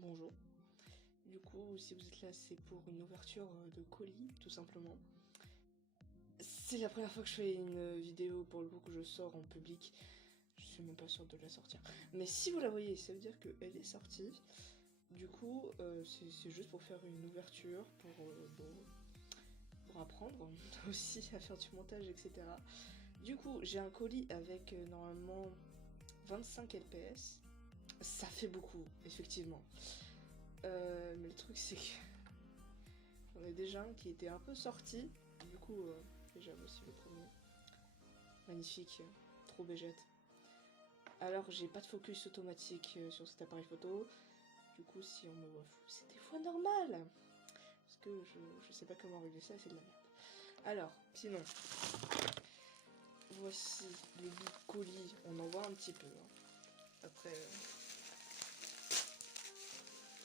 bonjour. Du coup, si vous êtes là, c'est pour une ouverture de colis, tout simplement. C'est la première fois que je fais une vidéo, pour le coup, que je sors en public. Je suis même pas sûre de la sortir. Mais si vous la voyez, ça veut dire qu'elle est sortie. Du coup, c'est juste pour faire une ouverture, pour apprendre aussi à faire du montage, etc. Du coup, j'ai un colis avec normalement 25 LPS. Ça fait beaucoup, effectivement. Mais le truc, c'est que j'en ai déjà un qui était un peu sorti. Du coup, déjà voici le premier. Magnifique, trop végète. Alors, j'ai pas de focus automatique sur cet appareil photo. Du coup, si on me voit flou, c'est des fois normal. Parce que je sais pas comment régler ça, c'est de la merde. Alors, sinon, voici le bout de colis. On en voit un petit peu. Après,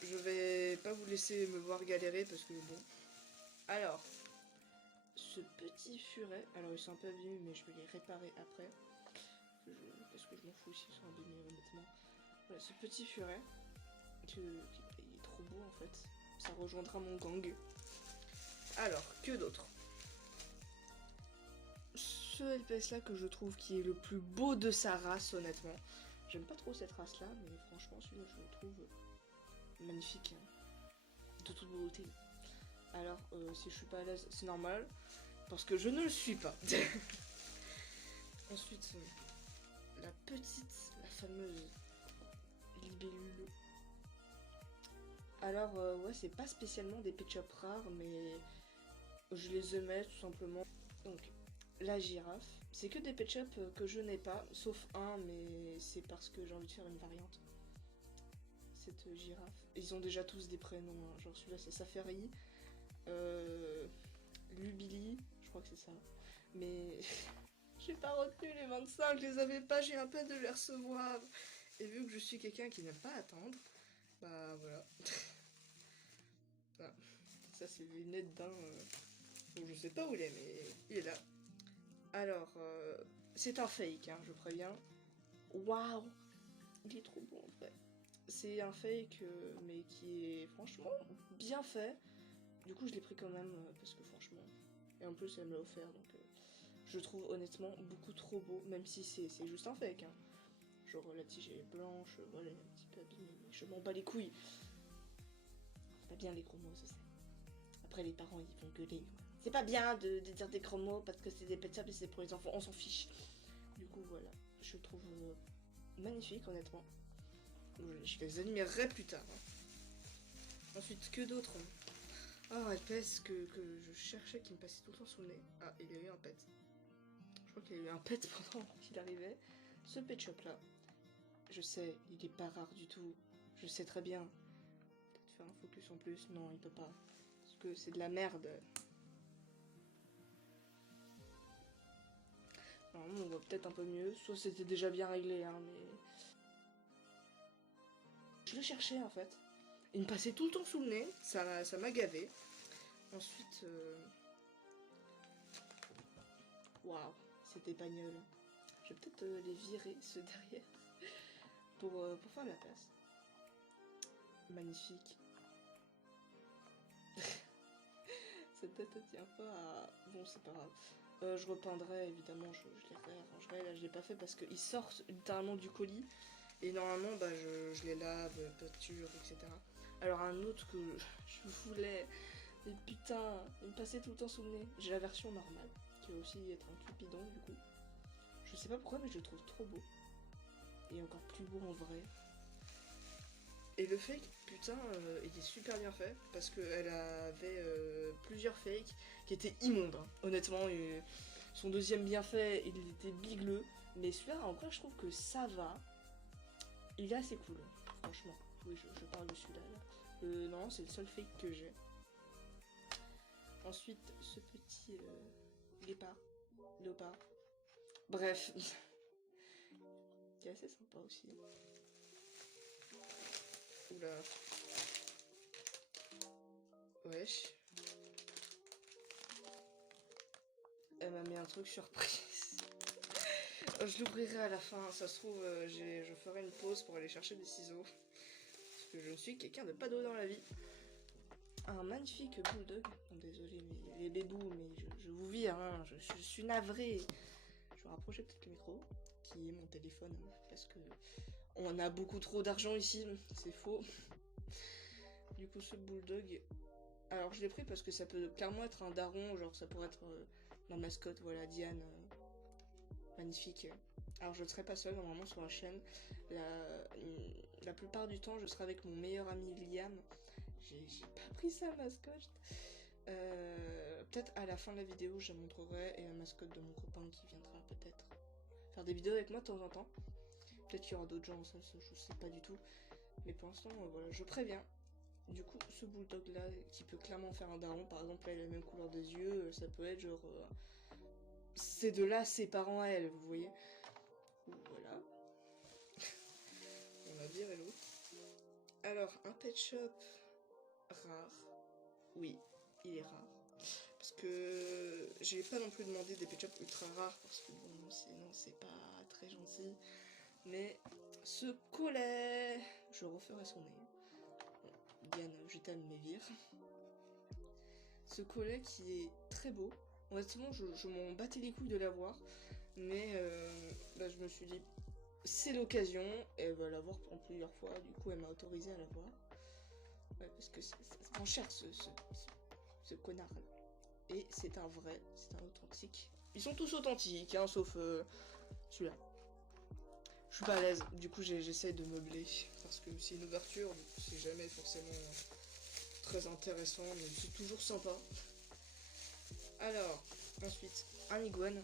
je vais pas vous laisser me voir galérer parce que bon. Alors, ce petit furet, alors ils sont un peu abîmés, mais je vais les réparer après. Parce que je m'en fous s'ils sont abîmés, honnêtement. Voilà, ce petit furet, il est trop beau en fait. Ça rejoindra mon gang. Alors, que d'autre? Ce LPS là que je trouve qui est le plus beau de sa race, honnêtement. J'aime pas trop cette race là, mais franchement, celui-là je le trouve magnifique. De toute beauté. Alors, si je suis pas à l'aise, c'est normal. Parce que je ne le suis pas. Ensuite, la fameuse libellule. Alors, ouais, c'est pas spécialement des pet shops rares, mais je les aimais tout simplement. Donc, la girafe. C'est que des pet shops que je n'ai pas, sauf un, mais c'est parce que j'ai envie de faire une variante. Cette girafe. Ils ont déjà tous des prénoms, hein. Genre celui-là c'est Safari, Lubili, je crois que c'est ça. Mais j'ai pas retenu les 25, je les avais pas, j'ai un peu de les recevoir. Et vu que je suis quelqu'un qui n'aime pas attendre, bah voilà. Ah, ça c'est les lunettes d'un... Donc je sais pas où il est, mais il est là. Alors, c'est un fake, hein, je préviens. Waouh, il est trop beau en vrai. C'est un fake, mais qui est franchement bien fait. Du coup, je l'ai pris quand même, parce que franchement... Et en plus, elle me l'a offert, donc... je le trouve honnêtement beaucoup trop beau, même si c'est juste un fake, hein. Genre, la tige est blanche, voilà, elle est un petit peu abîmée, mais je m'en bats les couilles. C'est pas bien les gros mots, je sais. Après, les parents, ils vont gueuler. C'est pas bien de dire des gros mots parce que c'est des pet shops et c'est pour les enfants, on s'en fiche. Du coup, voilà, je le trouve magnifique, honnêtement. Je les admirerai plus tard. Hein. Ensuite, que d'autre? Ah, LPS que je cherchais qui me passait tout le temps sous le nez. Ah, il y a eu un pet. Je crois qu'il y a eu un pet pendant qu'il arrivait. Ce pet shop là, je sais, il est pas rare du tout. Je sais très bien. Peut-être faire un focus en plus. Non, il peut pas. Parce que c'est de la merde. Normalement, on voit peut-être un peu mieux. Soit c'était déjà bien réglé, hein, mais... Je le cherchais, en fait. Il me passait tout le temps sous le nez. Ça m'a gavé. Ensuite... Waouh, c'était bagnoles. Je vais peut-être les virer, ceux derrière. Pour faire la place. Magnifique. Cette tête ne tient pas à... Bon, c'est pas grave. Je repeindrai, évidemment, je les réarrangerai. Là, je l'ai pas fait parce qu'ils sortent littéralement du colis. Et normalement, bah, je les lave, peinture, etc. Alors, un autre que je voulais... Mais putain, il me passait tout le temps sous le nez. J'ai la version normale, qui va aussi être un cupidon, du coup. Je sais pas pourquoi, mais je le trouve trop beau. Et encore plus beau en vrai. Et le fake, putain, il est super bien fait, parce qu'elle avait plusieurs fakes qui étaient immondes, hein. Honnêtement. Son deuxième bien fait, il était bigleux, mais celui-là, en vrai, je trouve que ça va. Il est assez cool, franchement. Oui, je parle de celui-là. Là. Non, c'est le seul fake que j'ai. Ensuite, ce petit léopard. Bref, qui est assez sympa aussi. Oula. Wesh. Elle m'a mis un truc surprise. Je l'ouvrirai à la fin, ça se trouve, je ferai une pause pour aller chercher des ciseaux. Parce que je suis quelqu'un de pas doué dans la vie. Un magnifique bulldog. Bon, désolé les bébous, mais je vous vire, hein, je suis navrée. Je vais rapprocher peut-être le micro, qui est mon téléphone, parce que on a beaucoup trop d'argent ici, c'est faux. Du coup, ce bulldog, alors je l'ai pris parce que ça peut clairement être un daron, genre ça pourrait être ma mascotte, voilà, Diane, magnifique. Alors je ne serai pas seule normalement sur la chaîne, la plupart du temps je serai avec mon meilleur ami Liam. J'ai pas pris sa mascotte. Peut-être à la fin de la vidéo je la montrerai, et la mascotte de mon copain qui viendra peut-être faire des vidéos avec moi de temps en temps. Peut-être qu'il y aura d'autres gens, ça je sais pas du tout. Mais pour l'instant, voilà, je préviens. Du coup, ce bulldog là, qui peut clairement faire un daron, par exemple, là, il a la même couleur des yeux, ça peut être genre. C'est de là ses parents à elle, vous voyez. Voilà. On va viré l'autre. Alors, un pet shop rare. Oui, il est rare. Parce que j'ai pas non plus demandé des pet shops ultra rares, parce que bon, sinon c'est pas très gentil. Mais ce collet, je referai son nez. Diane, je t'aime, mais vire. Ce collet qui est très beau. Honnêtement, je m'en battais les couilles de l'avoir. Mais bah, je me suis dit, c'est l'occasion. Elle va l'avoir pour plusieurs fois. Du coup, elle m'a autorisé à l'avoir. Ouais, parce que ça prend cher ce connard là. Et c'est un vrai, c'est un authentique. Ils sont tous authentiques, hein, sauf celui-là. Je suis pas à l'aise, du coup j'essaye de meubler. Parce que c'est une ouverture, du coup c'est jamais forcément très intéressant, mais c'est toujours sympa. Alors, ensuite, un iguane.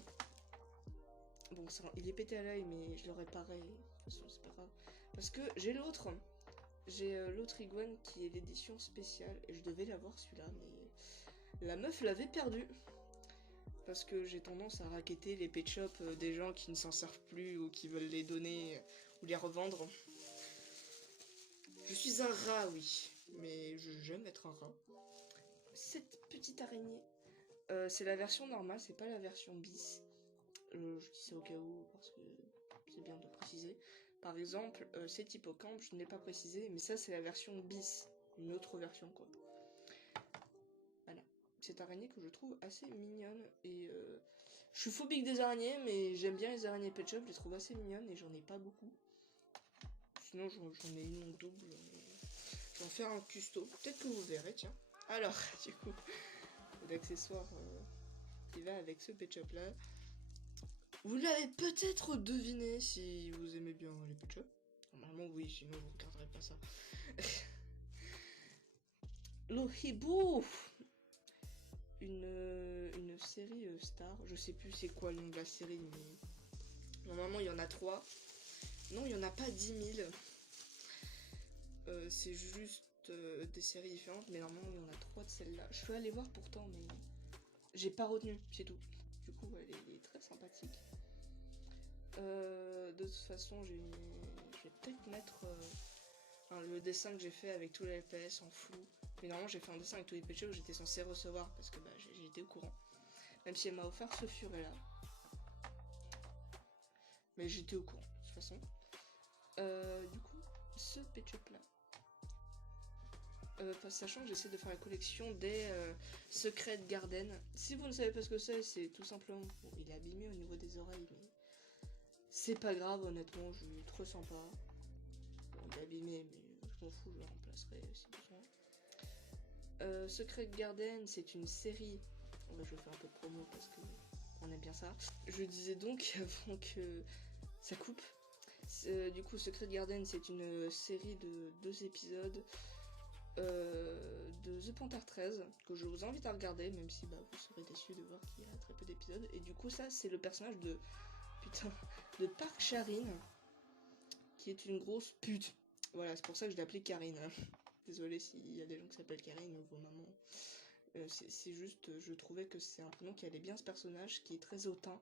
Bon, il est pété à l'œil, mais je le réparerai. De toute façon, c'est pas grave. Parce que j'ai l'autre. J'ai l'autre iguane qui est l'édition spéciale. Et je devais l'avoir celui-là, mais la meuf l'avait perdu. Parce que j'ai tendance à racketter les pet shops des gens qui ne s'en servent plus ou qui veulent les donner ou les revendre. Je suis un rat, oui. Mais j'aime être un rat. Cette petite araignée, c'est la version normale, c'est pas la version bis. Je dis ça au cas où, parce que c'est bien de préciser. Par exemple, cet hippocampe, je ne l'ai pas précisé, mais ça c'est la version bis. Une autre version, quoi. Voilà. Cette araignée que je trouve assez mignonne. Et je suis phobique des araignées, mais j'aime bien les araignées pet shop, je les trouve assez mignonnes et j'en ai pas beaucoup. Sinon j'en ai une double. Je vais en faire un custo. Peut-être que vous verrez, tiens. Alors, du coup, l'accessoire qui va avec ce pet shop là. Vous l'avez peut-être deviné si vous aimez bien les pet shops. Normalement oui, sinon vous regarderez pas ça. L'Ohibou, une série star. Je sais plus c'est quoi le nom de la série, mais normalement il y en a 3. Non, il y en a pas 10 000. C'est juste des séries différentes, mais normalement il y en a 3 de celle-là. Je suis allée voir pourtant, mais j'ai pas retenu, c'est tout. Du coup, elle est très sympathique. De toute façon, je vais peut-être mettre le dessin que j'ai fait avec tous les LPS en flou. Mais normalement, j'ai fait un dessin avec tous les pet shops que j'étais censé recevoir parce que bah, j'étais au courant. Même si elle m'a offert ce furet là. Mais j'étais au courant, de toute façon. Du coup, ce pet shop là. Sachant que j'essaie de faire la collection des Secret Garden. Si vous ne savez pas ce que c'est tout simplement... Bon, il est abîmé au niveau des oreilles, mais... C'est pas grave, honnêtement, je suis trop sympa. Bon, il est abîmé, mais je m'en fous, je le remplacerai si besoin. Secret Garden, c'est une série... je vais faire un peu de promo parce que on aime bien ça. Je disais donc, avant que ça coupe... du coup, Secret Garden, c'est une série de 2 épisodes... de The Panther 13 que je vous invite à regarder, même si bah, vous serez déçus de voir qu'il y a très peu d'épisodes. Et du coup ça c'est le personnage de Park Charin, qui est une grosse pute. Voilà, c'est pour ça que je l'ai appelée Karine. Désolée s'il y a des gens qui s'appellent Karine ou vos mamans. C'est juste, je trouvais que c'est un prénom qui allait bien ce personnage, qui est très hautain.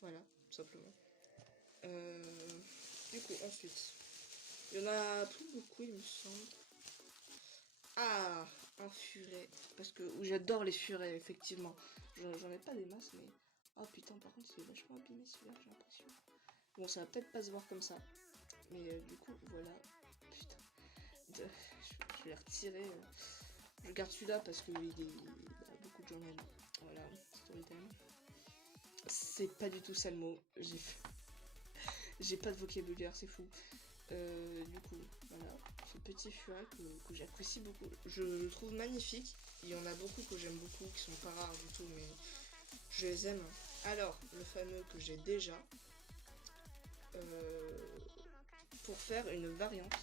Voilà, tout simplement. Du coup ensuite, il y en a plus beaucoup il me semble. Ah, un furet. Parce que j'adore les furets, effectivement. J'en ai pas des masses, mais... Oh putain, par contre, c'est vachement abîmé celui-là, j'ai l'impression. Bon, ça va peut-être pas se voir comme ça. Mais du coup, voilà. Putain. je vais retirer. Je garde celui-là parce que il est beaucoup de gens l'aiment. Voilà, story time. C'est pas du tout ça le mot. J'ai pas de vocabulaire, c'est fou. Du coup, voilà, ce petit furet que j'apprécie beaucoup. Je le trouve magnifique. Il y en a beaucoup que j'aime beaucoup, qui sont pas rares du tout, mais je les aime. Alors, le fameux que j'ai déjà, pour faire une variante,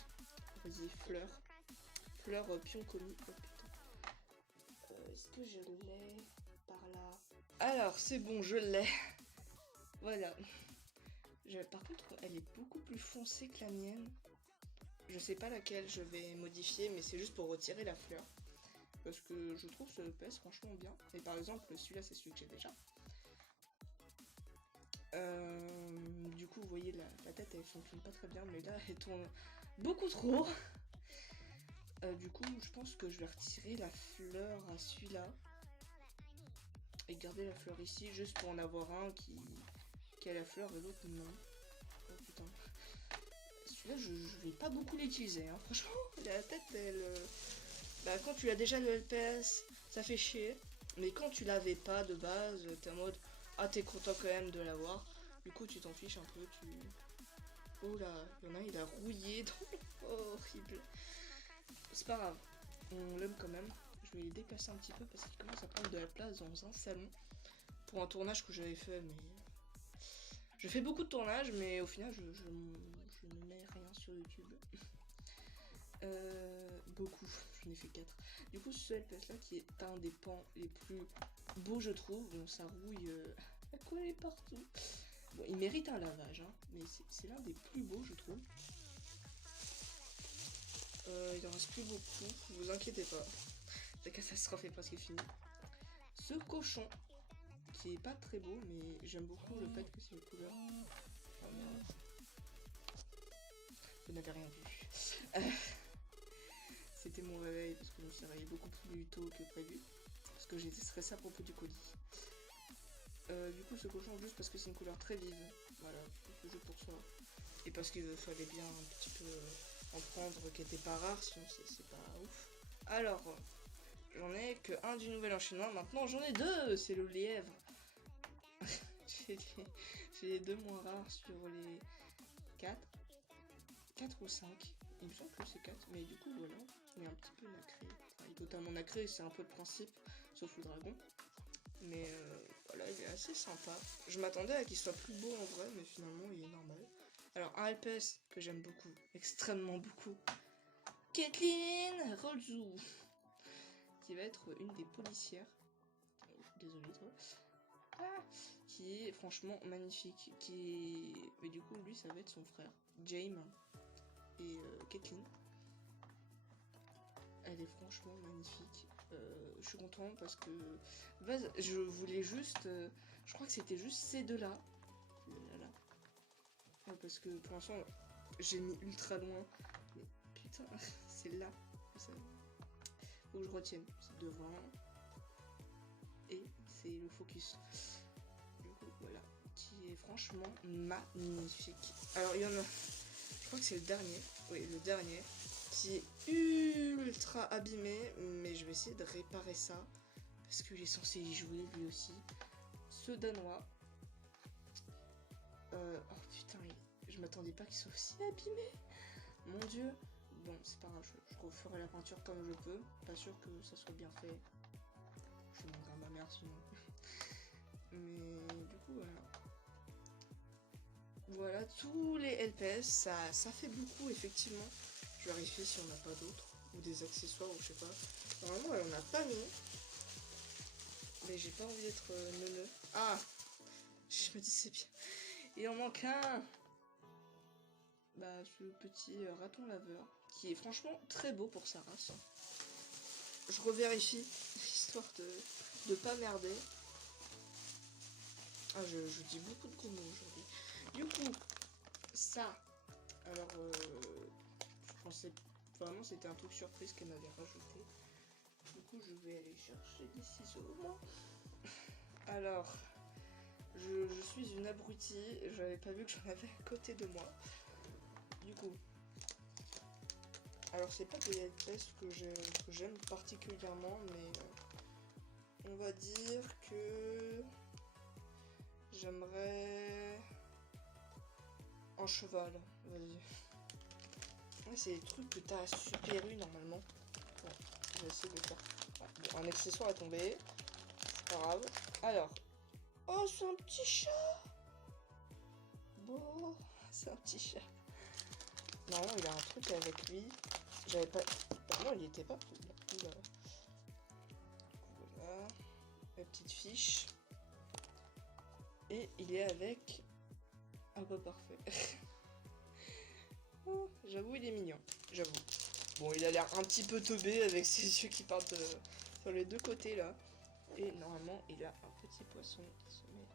vas-y, fleur pioncomi. Oh putain. Est-ce que je l'ai par là? Alors, c'est bon, je l'ai. Voilà. Par contre, elle est beaucoup plus foncée que la mienne. Je sais pas laquelle je vais modifier, mais c'est juste pour retirer la fleur. Parce que je trouve ce pèse franchement bien. Et par exemple, celui-là, c'est celui que j'ai déjà. Du coup, vous voyez, la tête, elle fonctionne pas très bien, mais là, elle tourne beaucoup trop. Du coup, je pense que je vais retirer la fleur à celui-là. Et garder la fleur ici, juste pour en avoir un qui a la fleur et l'autre non. Oh putain. Celui-là, je vais pas beaucoup l'utiliser, hein. Franchement, la tête, elle... quand tu as déjà le LPS, ça fait chier. Mais quand tu l'avais pas de base, t'es en mode... Ah, t'es content quand même de l'avoir. Du coup, tu t'en fiches un peu, Oh là, il y en a, il a rouillé. Oh, horrible. C'est pas grave, on l'aime quand même. Je vais les déplacer un petit peu parce qu'il commence à prendre de la place dans un salon. Pour un tournage que j'avais fait, mais... Je fais beaucoup de tournages, mais au final, je ne mets rien sur YouTube. Beaucoup, j'en ai fait 4. Du coup, ce LPS là qui est un des pans les plus beaux, je trouve. Bon, ça rouille à coller partout. Bon, il mérite un lavage, hein, mais c'est l'un des plus beaux, je trouve. Il en reste plus beaucoup, vous inquiétez pas. La catastrophe est presque finie. Ce cochon, qui est pas très beau, mais j'aime beaucoup le fait que c'est une couleur. Oh merde. Vous n'avez rien vu. C'était mon réveil parce que je me suis réveillée beaucoup plus tôt que prévu. Parce que j'étais stressée à propos du colis. Du coup, ce cochon, juste parce que c'est une couleur très vive. Voilà, c'est juste pour ça. Et parce qu'il fallait bien un petit peu en prendre qui était pas rare, sinon c'est pas ouf. Alors, j'en ai que un du nouvel enchaînement. Maintenant, j'en ai deux. C'est le lièvre. J'ai les deux moins rares sur les 4. 4 ou 5. Il me semble que c'est 4. Mais du coup, voilà. Il est un petit peu nacré. Enfin, il est totalement nacré, c'est un peu le principe. Sauf le dragon. Mais voilà, il est assez sympa. Je m'attendais à qu'il soit plus beau en vrai, mais finalement, il est normal. Alors, un LPS que j'aime beaucoup. Extrêmement beaucoup. Kathleen Rolzou. Qui va être une des policières. Désolée, toi. Ah, qui est franchement magnifique. Mais du coup, lui, ça va être son frère. James et Kathleen. Elle est franchement magnifique. Je suis content parce que je voulais juste... je crois que c'était juste ces deux-là. Parce que pour l'instant, j'ai mis ultra loin. Mais putain, c'est là. Faut que je retienne. C'est devant. Et c'est le focus. Du coup, voilà. Qui est franchement magnifique. Alors, il y en a... Je crois que c'est le dernier. Oui, le dernier. Qui est ultra abîmé. Mais je vais essayer de réparer ça. Parce qu'il est censé y jouer, lui aussi. Ce Danois. Oh putain, je m'attendais pas qu'il soit aussi abîmé. Mon dieu. Bon, c'est pas grave, je referai la peinture comme je peux. Pas sûr que ça soit bien fait. Je demanderai à ma mère sinon. Mais du coup, voilà. Voilà, tous les LPS, ça fait beaucoup, effectivement. Je vais vérifier si on n'a pas d'autres. Ou des accessoires, ou je sais pas. Normalement, elle en a pas mis. Mais j'ai pas envie d'être neuneux. Ah! Je me dis, c'est bien. Il en manque un! Bah, ce petit raton laveur, qui est franchement très beau pour sa race. Je revérifie, histoire de pas merder. Ah, je dis beaucoup de gros mots aujourd'hui. Du coup, ça, alors, je pensais vraiment c'était un truc surprise qu'elle m'avait rajouté. Du coup, je vais aller chercher des ciseaux, moi. Alors, je suis une abrutie, j'avais pas vu que j'en avais à côté de moi. Du coup, Alors c'est pas des LPS que j'aime particulièrement, mais on va dire que j'aimerais un cheval, vas-y. Ouais, c'est des trucs que t'as Super U normalement. Bon, je vais essayer de faire. Ouais, bon, un accessoire est tombé, c'est pas grave. Alors, oh c'est un petit chat. Bon, c'est un petit chat. Normalement il a un truc avec lui. J'avais pas. Ah non, il était pas. Oula. Voilà. La petite fiche. Et il est avec. Ah bah parfait. Oh, j'avoue, il est mignon. J'avoue. Bon, il a l'air un petit peu teubé avec ses yeux qui partent sur les deux côtés là. Et normalement, il a un petit poisson qui se met.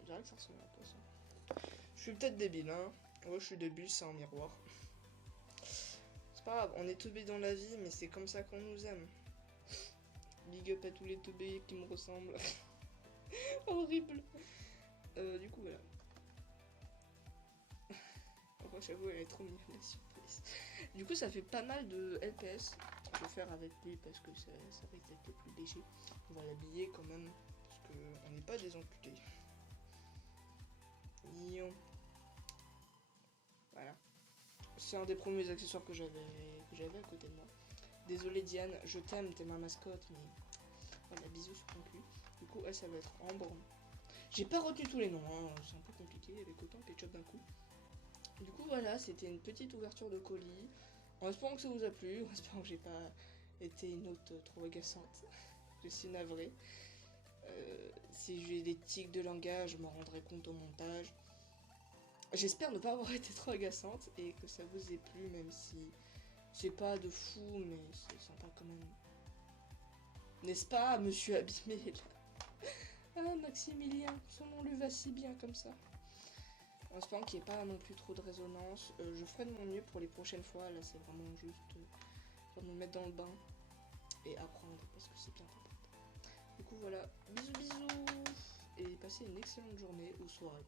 On dirait que ça ressemble à un poisson. Je suis peut-être débile, hein. Ouais, je suis débile, c'est un miroir. C'est pas grave, on est teubés dans la vie, mais c'est comme ça qu'on nous aime. Big up à tous les teubés qui me ressemblent. Horrible. Du coup, voilà. Oh, j'avoue, elle est trop mignonne la surprise. Du coup, ça fait pas mal de LPS. Je vais faire avec lui parce que ça risque d'être le plus léger. On va l'habiller quand même parce qu'on n'est pas des enculés. Mignon. Voilà. C'est un des premiers accessoires que j'avais à côté de moi. Désolé Diane, je t'aime, t'es ma mascotte, mais voilà, bisous sur ton cul. Du coup, elle, ça va être Ambre. J'ai pas retenu tous les noms, hein. C'est un peu compliqué avec autant de ketchup d'un coup. Du coup, voilà, c'était une petite ouverture de colis. En espérant que ça vous a plu, en espérant que j'ai pas été une hôte trop agaçante. Je suis navrée. Si j'ai des tics de langage, je m'en rendrai compte au montage. J'espère ne pas avoir été trop agaçante et que ça vous ait plu, même si c'est pas de fou, mais c'est sympa quand même. N'est-ce pas, monsieur abîmé là? Ah, Maximilien, son nom lui va si bien comme ça. En espérant qu'il n'y ait pas non plus trop de résonance. Je ferai de mon mieux pour les prochaines fois. Là, c'est vraiment juste pour me mettre dans le bain et apprendre parce que c'est bien important. Du coup, voilà. Bisous, bisous. Et passez une excellente journée ou soirée.